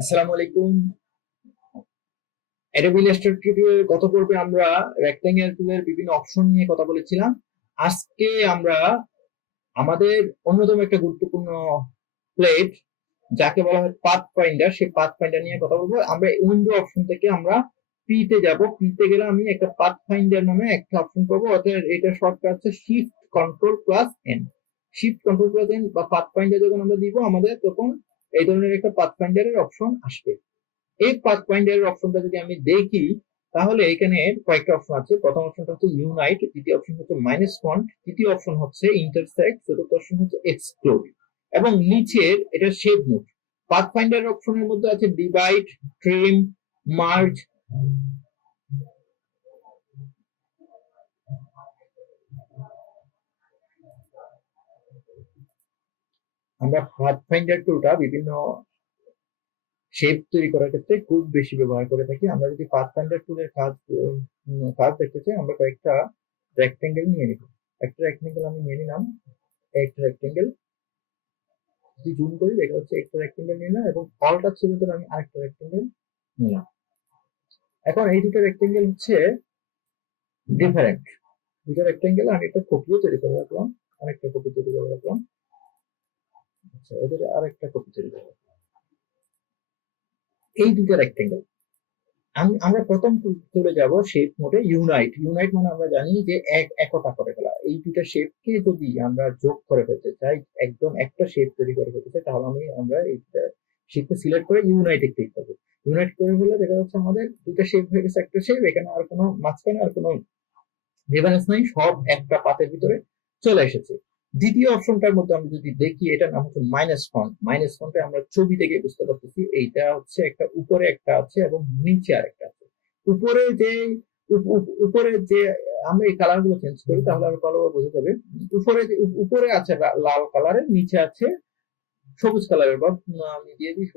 আসসালামু আলাইকুম। Adobe Illustrator গত পর্বে আমরা রেক্টেঙ্গেল টুলের বিভিন্ন অপশন নিয়ে কথা বলেছিলাম। আজকে আমরা আমাদের অন্যতম একটা গুরুত্বপূর্ণ প্লেট, যাকে বলা হয় পাথ ফাইন্ডার, সেই পাথ ফাইন্ডার নিয়ে কথা বলবো। আমরা উইন্ডো অপশন থেকে আমরা পি তে যাব। পি তে গেলে আমি একটা পাথ ফাইন্ডার নামে একটা অপশন পাবো, অর্থাৎ এটা শর্টকাট হচ্ছে shift control plus N. Shift control plus N বা পাথ ফাইন্ডার যখন আমরা দিব, আমাদের তখন এই ধরনের একটা পাথ ফাইন্ডারের অপশন আসবে। এই পাথ ফাইন্ডারের অপশনটা যদি আমি দেখি, তাহলে এখানে কয়েকটা অপশন আছে। প্রথম অপশনটা হচ্ছে ইউনাইট, দ্বিতীয় অপশন হচ্ছে মাইনাস ফন্ট, তৃতীয় অপশন হচ্ছে ইন্টারসেক্ট, চতুর্থ অপশন হচ্ছে এক্সক্লুড, এবং নিচের এটা শেপ মোড। পাথ ফাইন্ডার অপশনের মধ্যে আছে ডিভাইড, ট্রিম, মার্জ। আমরা পাথ ফাইন্ডার টুলটা বিভিন্ন শেপ তৈরি করার ক্ষেত্রে খুব বেশি ব্যবহার করে থাকি। আমরা যদি পাথ ফাইন্ডার টুলের কাজ দেখতে চাই, আমরা কয়েকটা রেক্টেঙ্গেল নিয়ে নিব। একটা রেক্টেঙ্গেল আমি নিয়ে নিলাম। একটা রেক্টেঙ্গেল যদি জুম করি, দেখা যাচ্ছে একটা রেক্টেঙ্গেল নিলাম এবং অল্টার ছিল তো আমি আরেকটা রেক্টেঙ্গেল নিলাম। এখন এই দুটো রেক্টেঙ্গেল হচ্ছে ডিফারেন্ট। দুটো রেক্টেঙ্গেল আমি একটা কপিও তৈরি করে রাখলাম, আরেকটা কপি তৈরি করে রাখলাম। আচ্ছা, এদের আরেকটা কপি তৈরি করে রাখলাম। এই দুটো রেক্টেঙ্গেল আমরা প্রথম চলে যাব শেপ মোডে। ইউনাইট, ইউনাইট মানে আমরা জানি যে একতা করে ফেলা। এই দুটো শেপকে যদি আমরা যোগ করে ফেলতে চাই, একদম একটা শেপ তৈরি করে ফেলতে চাই, তাহলে আমরা এই শেপকে সিলেক্ট করে ইউনাইটে ক্লিক করবো। ইউনাইট করে ফেলে দেখা যাচ্ছে আমাদের দুটো শেপ হয়ে গেছে একটা শেপ। এখানে আর কোনো মাঝখানে আর কোনো ডিফারেন্স নাই, সব একটা পাতের ভিতরে চলে এসেছে। দ্বিতীয় অপশনটার মধ্যে আমি যদি দেখি, এটার নাম হচ্ছে মাইনাস ফন্ট। মাইনাস ফন্টে আমরা ছবি থেকে বুঝতে পারতেছি এইটা হচ্ছে একটা উপরে একটা আছে এবং নিচে আরেকটা আছে। উপরে যে উপরে যে আমরা এই কালার গুলো চেঞ্জ করি, তাহলে আরো ভালোভাবে বোঝা যাবে। উপরে আছে লাল কালারের, নিচে আছে সবুজ কালারের, বা আমি দিয়ে দিই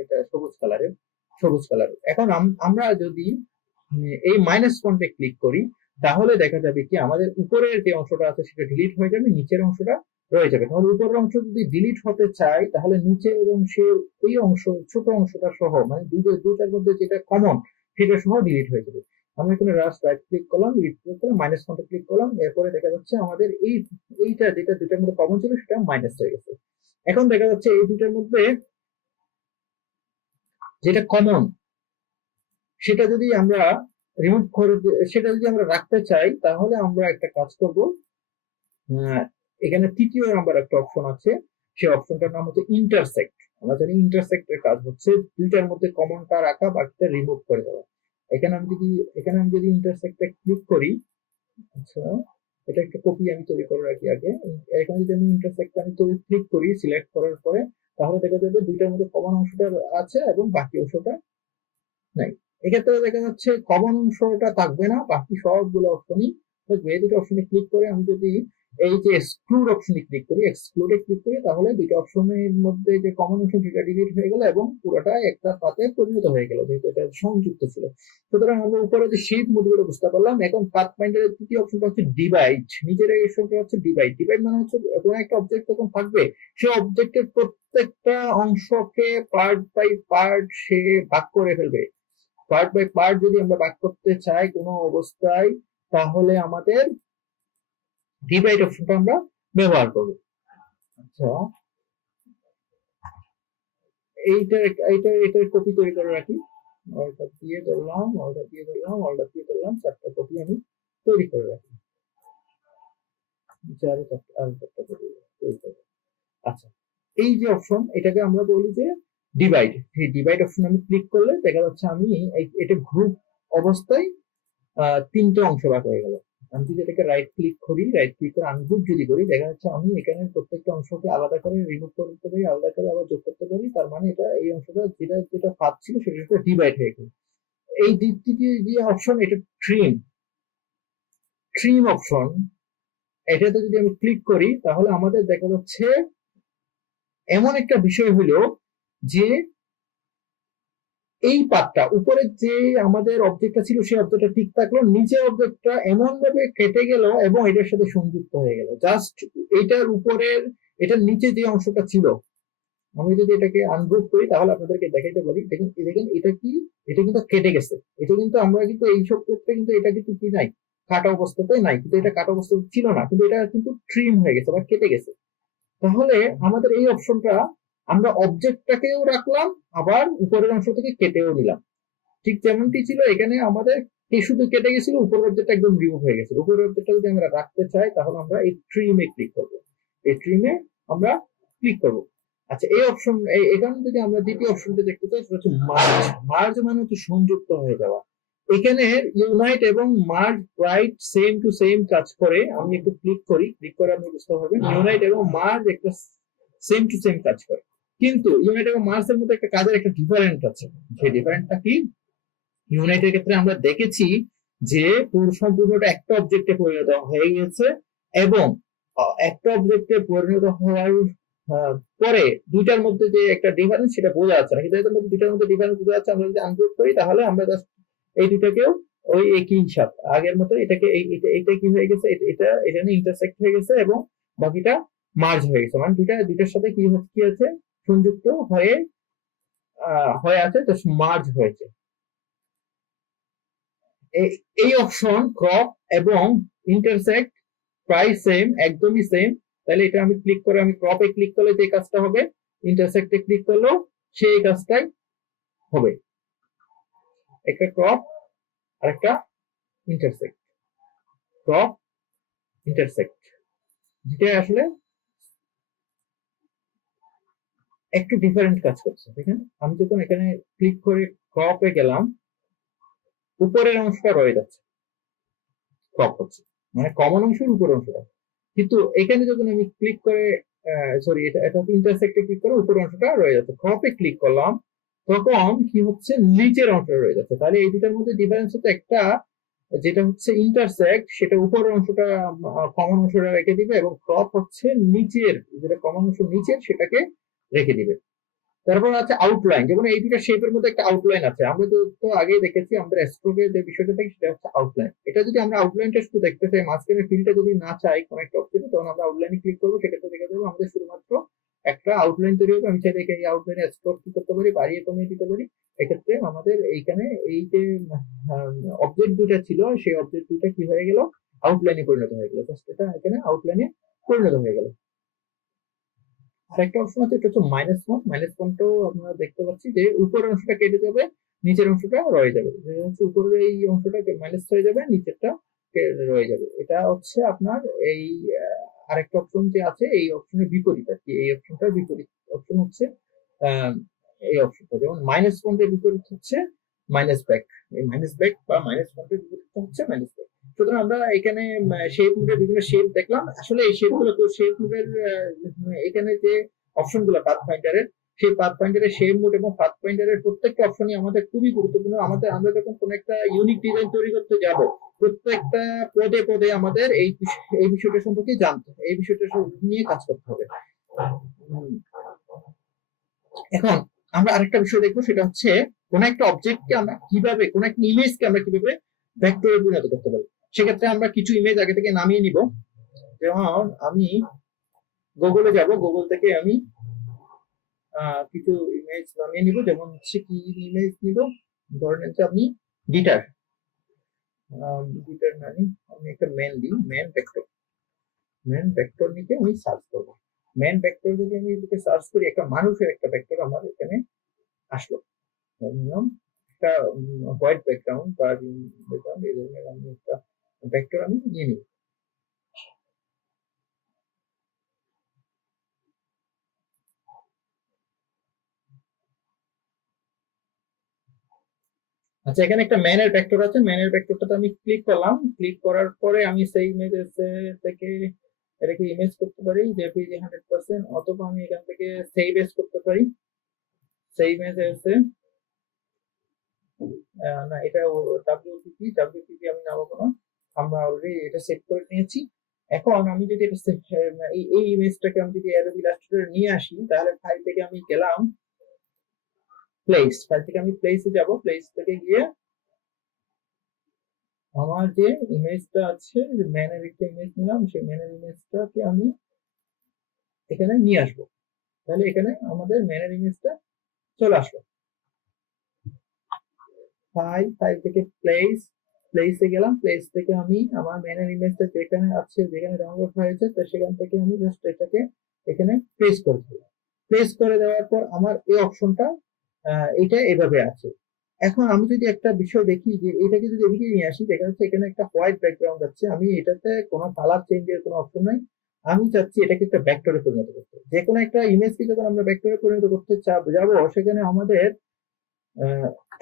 এটা সবুজ কালারের। এখন আমরা যদি এই মাইনাস ফন্টে ক্লিক করি, তাহলে দেখা যাবে কি আমাদের উপরের যে অংশটা আছে সেটা ডিলিট হয়ে যাবে, নিচের অংশটা রয়ে যাবে। তাহলে উপরের অংশ যদি ডিলিট হতে চাই, তাহলে নিচের অংশের এই অংশ, ছোট অংশটা সহ, মানে দুটার মধ্যে যেটা কমন সেটা সহ ডিলিট হয়ে যাবে। আমি এখানে রাইট ক্লিক করলাম, মাইনাস ফন্টে ক্লিক করলাম, এরপরে দেখা যাচ্ছে আমাদের এইটা যেটা দুটার মধ্যে কমন ছিল সেটা মাইনাস হয়ে গেছে। এখন দেখা যাচ্ছে এই দুটার মধ্যে যেটা কমন সেটা যদি আমরা রিমুভ করে, সেটা যদি আমরা রাখতে চাই, তাহলে আমরা একটা কাজ করব। এখানে তৃতীয় নাম্বার একটা অপশন আছে, সেই অপশনটার নাম হচ্ছে ইন্টারসেক্ট। আমরা জানি ইন্টারসেক্টের কাজ হচ্ছে দুইটার মধ্যে কমনটা রাখা, বাকিটা রিমুভ করে দেওয়া। এখানে আমি যদি ইন্টারসেক্টে ক্লিক করি, আচ্ছা, এটা একটা কপি আমি তৈরি করে রাখি আগে। এখানে যদি আমি ইন্টারসেক্ট আমি ক্লিক করি সিলেক্ট করার পরে, তাহলে দেখা যাবে দুইটার মধ্যে কমন অংশটা আছে এবং বাকি অংশটা নাই। এক্ষেত্রে দেখা যাচ্ছে কমন অংশটা থাকবে না, বাকি সবগুলো অপশনই থাকবে। এই দুটো অপশনে ক্লিক করে আমি যদি এই যে এক্সক্লুড অপশনে ক্লিক করি, তাহলে দুটো অপশনের মধ্যে যে কমন অংশ সেটা ডিলিট হয়ে গেল এবং পুরোটা একটা পাতে পরিণত হয়ে গেল, যেহেতু এটা সংযুক্ত ছিল। সুতরাং আমরা উপরে যে শেপ মোডগুলো বুঝতে পারলাম। এখন পাথ ফাইন্ডারের তৃতীয় অপশনটা হচ্ছে ডিভাইড। নিজের এই অপশনটা হচ্ছে ডিভাইড। ডিভাইড মানে হচ্ছে কোনো একটা অবজেক্ট যখন থাকবে, সেই অবজেক্টের প্রত্যেকটা অংশকে পার্ট বাই পার্ট সে ভাগ করে ফেলবে। পার্ট বাই পার্ট যদি আমরা ভাগ করতে চাই কোনো অবস্থায়, তাহলে আমাদের ডিভাইড অপশনটা আমরা ব্যবহার করব। আচ্ছা, এইটার কপি তৈরি করে রাখি। অল্টার দিয়ে ধরলাম, চারটা কপি আমি তৈরি করে রাখি। চারটা কপি তৈরি করে। আচ্ছা, এই যে অপশন, এটাকে আমরা বলি যে ডিভাইড। এই ডিভাইড অপশন আমি ক্লিক করলে দেখা যাচ্ছে আমি এটা গ্রুপ অবস্থায় তিনটে অংশ ভাগ হয়ে গেল। আমি যদি এটাকে রাইট ক্লিক করে আনগ্রুপ যদি করি, দেখা যাচ্ছে আমি এখানে প্রত্যেকটা অংশকে আলাদা করে রিমুভ করতে পারি, আলাদা করে আবার যোগ করতে পারি। তার মানে এটা এই অংশটা যেটা যেটা পাত ছিল সেটা ডিভাইড হয়ে গেল। এই দ্বিতীয় যে অপশন, এটা ট্রিম। ট্রিম অপশন, এটাতে যদি আমি ক্লিক করি, তাহলে আমাদের দেখা যাচ্ছে এমন একটা বিষয় হলো যে এই পাতটা উপরে যে আমাদের অবজেক্টটা ছিল সেই অবজেক্টটা ঠিক থাকলো, নিচে অবজেক্টটা এমন ভাবে কেটে গেল এবং এটার সাথে সংযুক্ত হয়ে গেল। জাস্ট এটার উপরের, এটার নিচে যে অংশটা ছিল আমি যদি এটাকে আনগ্রুপ করি তাহলে আপনাদেরকে দেখাইতে পারি। দেখেন দেখেন এটা কি, এটা কিন্তু কেটে গেছে। এটা কিন্তু আমরা কিন্তু এইসব ক্ষেত্রে কিন্তু এটা কিন্তু কি নাই, কাটা অবস্থাতে নাই, কিন্তু এটা কাটা অবস্থাতে ছিল না, কিন্তু এটা কিন্তু ট্রিম হয়ে গেছে বা কেটে গেছে। তাহলে আমাদের এই অপশনটা, আমরা অবজেক্টটাকেও রাখলাম, আবার উপরের অংশ থেকে কেটেও নিলাম। ঠিক যেমনটি ছিল এখানে আমাদের শুধু কেটে গেছিল, উপরের অবজেক্টটা একদম রিমুভ হয়ে গেছিল। উপরের অবজেক্টটা যদি আমরা রাখতে চাই তাহলে আমরা এই ট্রিমে ক্লিক করব। এই ট্রিমে আমরা ক্লিক করব। আচ্ছা, এই অপশন, এখানে যদি আমরা দ্বিতীয় অপশনটা দেখতে চাই সেটা হচ্ছে মার্জ। মার্জ মানে হচ্ছে সংযুক্ত হয়ে যাওয়া। এখানে ইউনাইট এবং মার্জ প্রায় সেম টু সেম কাজ করে। আমি একটু ক্লিক করি, ক্লিক করে আপনি বুঝতে পারবেন ইউনাইট এবং মার্জ একটা সেম টু সেম কাজ করে। কিন্তু ইউনাইট এবং মার্জ এর মধ্যে একটা কাজের একটা ডিফারেন্ট আছে। সেই ডিফারেন্টটা কি? ইউনাইটের ক্ষেত্রে আমরা দেখেছি যে সম্পূর্ণটা একটা অবজেক্টে পরিণত হয়ে গেছে, এবং একটা অবজেক্টে পরিণত হওয়ার পরে দুইটার মধ্যে যে একটা ডিফারেন্স সেটা বোঝা যাচ্ছে না, কিন্তু এদের মধ্যে দুইটার মধ্যে ডিফারেন্স বোঝা যাচ্ছে। আমরা যদি আনগ্রুপ করি তাহলে আমরা জাস্ট এই দুটাকেও ওই একই হিসাব আগের মতো, এটাকে এটা কি হয়ে গেছে, এটা এখানে ইন্টারসেক্ট হয়ে গেছে এবং বাকিটা মার্জ হয়ে গেছে, মানে দুইটার সাথে কি আছে, সংযুক্ত হয়ে হয়ে আছে, জাস্ট মার্জ হয়েছে। এই অপশন ক্রপ এবং ইন্টারসেক্ট প্রায় সেম, একদমই সেম। তাহলে এটা আমি ক্লিক করে, আমি ক্রপে ক্লিক করলে যে কাজটা হবে, ইন্টারসেক্টে ক্লিক করলেও সেই কাজটাই হবে। একটা ক্রপ আর একটা ইন্টারসেক্ট, ক্রপ ইন্টারসেক্ট, যেটা আসলে একটু ডিফারেন্ট কাজ করছে। দেখেন আমি যখন এখানে ক্লিক করে ক্রপে গেলাম, উপরের অংশটা রয়ে যাচ্ছে, ক্রপ হচ্ছে, মানে কমন অংশের উপরের অংশটা। কিন্তু এখানে যখন আমি ক্লিক করে, সরি, এটা ইন্টারসেক্টে ক্লিক করে উপরের অংশটা রয়ে যাচ্ছে। ক্রপে ক্লিক করলাম তখন কি হচ্ছে, নিচের অংশটা রয়ে যাচ্ছে। তাহলে এই দুটার মধ্যে ডিফারেন্স হচ্ছে, একটা যেটা হচ্ছে ইন্টারসেক্ট সেটা উপরের অংশটা, কমন অংশটা রেখে দিবে, এবং ক্রপ হচ্ছে নিচের, যেটা কমন অংশ নিচের সেটাকে রেখে দিবে। তারপর আছে আউটলাইন। যেমন এই দুটা শেপের মধ্যে একটা আউটলাইন আছে, আমরা তো আগেই দেখেছি আমাদের স্ট্রোকের যে বিষয়টা থাকে সেটা হচ্ছে আউটলাইন। এটা যদি আমরা আউটলাইনটা শুধু দেখতে চাই, মাঝখানে ফিলটা যদি না চাই কোন একটা অপশনে, তখন আমরা আউটলাইনে ক্লিক করবো। সেক্ষেত্রে দেখা যাবে আমাদের শুধুমাত্র একটা আউটলাইন তৈরি হবে। আমি চাইলে এই আউটলাইনে স্ট্রোক কি করতে পারি, বাড়িয়ে কমিয়ে দিতে পারি। এক্ষেত্রে আমাদের এইখানে এই যে অবজেক্ট দুটা ছিল, সেই অবজেক্ট দুটা কি হয়ে গেল, আউটলাইনে পরিণত হয়ে গেল। এটা এখানে আউটলাইনে পরিণত হয়ে গেল। আরেকটা অপশন আছে, এটা হচ্ছে মাইনাস ফন্ট। মাইনাস ফন্টও আমরা দেখতে পাচ্ছি যে উপরের অংশটা কেটে যাবে, নিচের অংশটা রয়ে যাবে। উপরের এই অংশটা মাইনাস হয়ে যাবে, নিচেরটা রয়ে যাবে। এটা হচ্ছে আপনার এই আরেকটা অপশন যে আছে, এই অপশনের বিপরীত আর কি। এই অপশনটার বিপরীত অপশন হচ্ছে এই অপশনটা, যেমন মাইনাস ফন্টের বিপরীত হচ্ছে মাইনাস ব্যাক। এই মাইনাস ব্যাক বা মাইনাস ফন্টের বিপরীত হচ্ছে মাইনাস ব্যাক। সুতরাং আমরা এখানে শেপ মোডের বিভিন্ন শেপ দেখলাম। আসলে এই শেপ গুলো তো শেপ মোডের এখানে যে অপশন গুলো পাথ ফাইন্ডারের, সেই পাথ ফাইন্ডারের শেপ মোড এবং পাথ ফাইন্ডারের প্রত্যেকটা অপশনই আমাদের খুবই গুরুত্বপূর্ণ। আমরা যখন কোন একটা ইউনিক ডিজাইন তৈরি করতে যাব, প্রত্যেকটা পদে পদে আমাদের এই বিষয়টা সম্পর্কে জানতে, এই বিষয়টা নিয়ে কাজ করতে হবে। এখন আমরা আরেকটা বিষয় দেখবো, সেটা হচ্ছে কোন একটা অবজেক্টকে আমরা কিভাবে, কোন একটা ইমেজকে আমরা কিভাবে ভেক্টরে পরিণত করতে পারি। সেক্ষেত্রে আমরা কিছু ইমেজ আগে থেকে নামিয়ে নিব। যেমন আমি গুগলে যাব, গুগল থেকে আমি কিছু ইমেজ নামিয়ে নিব। যেমন হচ্ছে কি ইমেজ নিব, ধরেন হচ্ছে আপনি গিটার, গিটার নামি আমি একটা মেন দিই, মেন ভেক্টর। মেন ভেক্টর নিতে আমি সার্চ করব। মেন ভেক্টর যদি আমি এদিকে সার্চ করি, একটা মানুষের একটা ভেক্টর আমার এখানে আসলো। একটা হোয়াইট ব্যাকগ্রাউন্ড বা ব্যাকগ্রাউন্ড, এই ধরনের আমি একটা ভেক্টর আমি নিয়ে নিই। আচ্ছা, এখানে একটা ম্যানের ভেক্টর আছে। ম্যানের ভেক্টরটাতে আমি ক্লিক করলাম। ক্লিক করার পরে আমি সেই ইমেজ থেকে এটাকে ইমেজ করতে পারি জেপিজি 100%, অথবা আমি এখান থেকে সেভ এস করতে পারি। সেই ইমেজ এসে না, এটা ডাব্লিউপিপি আমি নামাবো না, আমরা অলরেডি এটা সেভ করে নিয়েছি। এখন আমি যদি এটা এই ইমেজটাকে আমি যদি অ্যাডোবি ইলাস্ট্রেটরে নিয়ে আসি, তাহলে ফাইল থেকে আমি গেলাম প্লেস, ফাইল থেকে আমি প্লেসে যাব। প্লেস থেকে গিয়ে আমার যে ইমেজটা আছে, যে ম্যানের একটা ইমেজ নিলাম, সেই ম্যানের ইমেজটাকে আমি এখানে নিয়ে আসবো। তাহলে এখানে আমাদের ম্যানের ইমেজটা চলে আসলো। 5 থেকে প্লেসে গেলাম, প্লেস থেকে আমি আমার ম্যানের ইমেজটা যেখানে আছে, যেখানে ডাউনলোড হয়েছে, তো সেখান থেকে আমি জাস্ট এটাকে এখানে প্লেস করে দিলাম। প্লেস করে দেওয়ার পর আমার এই অপশনটা এটা এভাবে আছে। এখন আমি যদি একটা বিষয় দেখি যে এটাকে যদি এদিকে নিয়ে আসি, দেখা যাচ্ছে এখানে একটা হোয়াইট ব্যাকগ্রাউন্ড আছে, আমি এটাতে কোনো কালার চেঞ্জের কোনো অপশন নাই। আমি চাচ্ছি এটাকে একটা ভেক্টরে পরিণত করতে। যে কোনো একটা ইমেজকে যখন আমরা ভেক্টরে পরিণত করতে যাবো, সেখানে আমাদের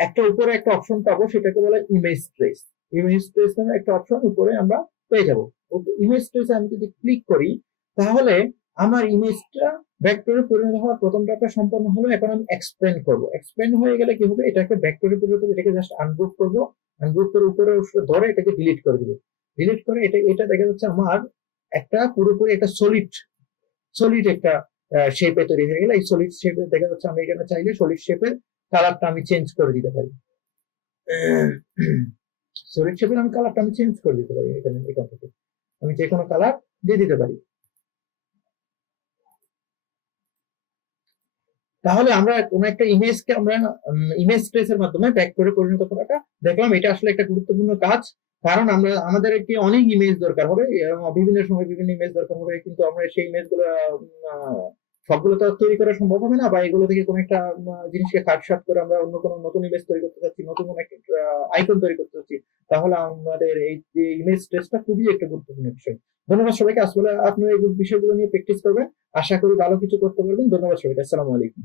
একটা উপরে একটা অপশন পাবো, সেটাকে বলে ইমেজ ট্রেস। ইমেজ ট্রেস নামে একটা অপশন উপরে আমরা পেয়ে যাবো। ইমেজ ট্রেসে আমি যদি ক্লিক করি, তাহলে আমার ইমেজটা ভেক্টরে পরিণত হওয়ার প্রথম ধাপটা সম্পন্ন হলো। এখন আমি এক্সপ্লেন করবো। এক্সপ্লেন হয়ে গেলে কি হবে, এটাকে ভেক্টরে পরিণত, এটাকে জাস্ট আনগ্রুপ করবো। আনগ্রুপ করে উপরে ধরে এটাকে ডিলিট করে দিব। ডিলিট করে এটা দেখা যাচ্ছে আমার একটা পুরোপুরি একটা সলিড একটা শেপে তৈরি হয়ে গেল। এই সলিড শেপে দেখা যাচ্ছে আমি এখানে চাইলে সলিড শেপের কালারটা আমি চেঞ্জ করে দিতে পারি। সলিড শেপের আমি কালারটা আমি চেঞ্জ করে দিতে পারি। এখান থেকে আমি যে কোনো কালার দিয়ে দিতে পারি। তাহলে আমরা কোন একটা ইমেজকে আমরা ইমেজ ট্রেসের মাধ্যমে ভেক্টরে পরিণত করাটা দেখলাম। এটা আসলে একটা গুরুত্বপূর্ণ কাজ, কারণ আমরা আমাদের একটি অনেক ইমেজ দরকার হবে, বিভিন্ন সময় বিভিন্ন ইমেজ দরকার হবে, কিন্তু আমরা সেই ইমেজগুলো সবগুলো তো তৈরি করা সম্ভব হবে না, বা এগুলো থেকে কোনো একটা জিনিসকে কাটসাট করে আমরা অন্য কোনো নতুন ইমেজ তৈরি করতে চাচ্ছি, নতুন কোনো একটা আইকন তৈরি করতে চাচ্ছি, তাহলে আমাদের এই যে ইমেজ ট্রেসটা খুবই একটা গুরুত্বপূর্ণ বিষয়। ধন্যবাদ সবাইকে। আসলে আপনি এই বিষয়গুলো নিয়ে প্র্যাকটিস করবেন, আশা করি ভালো কিছু করতে পারবেন। ধন্যবাদ সবাইকে। আসসালামু আলাইকুম।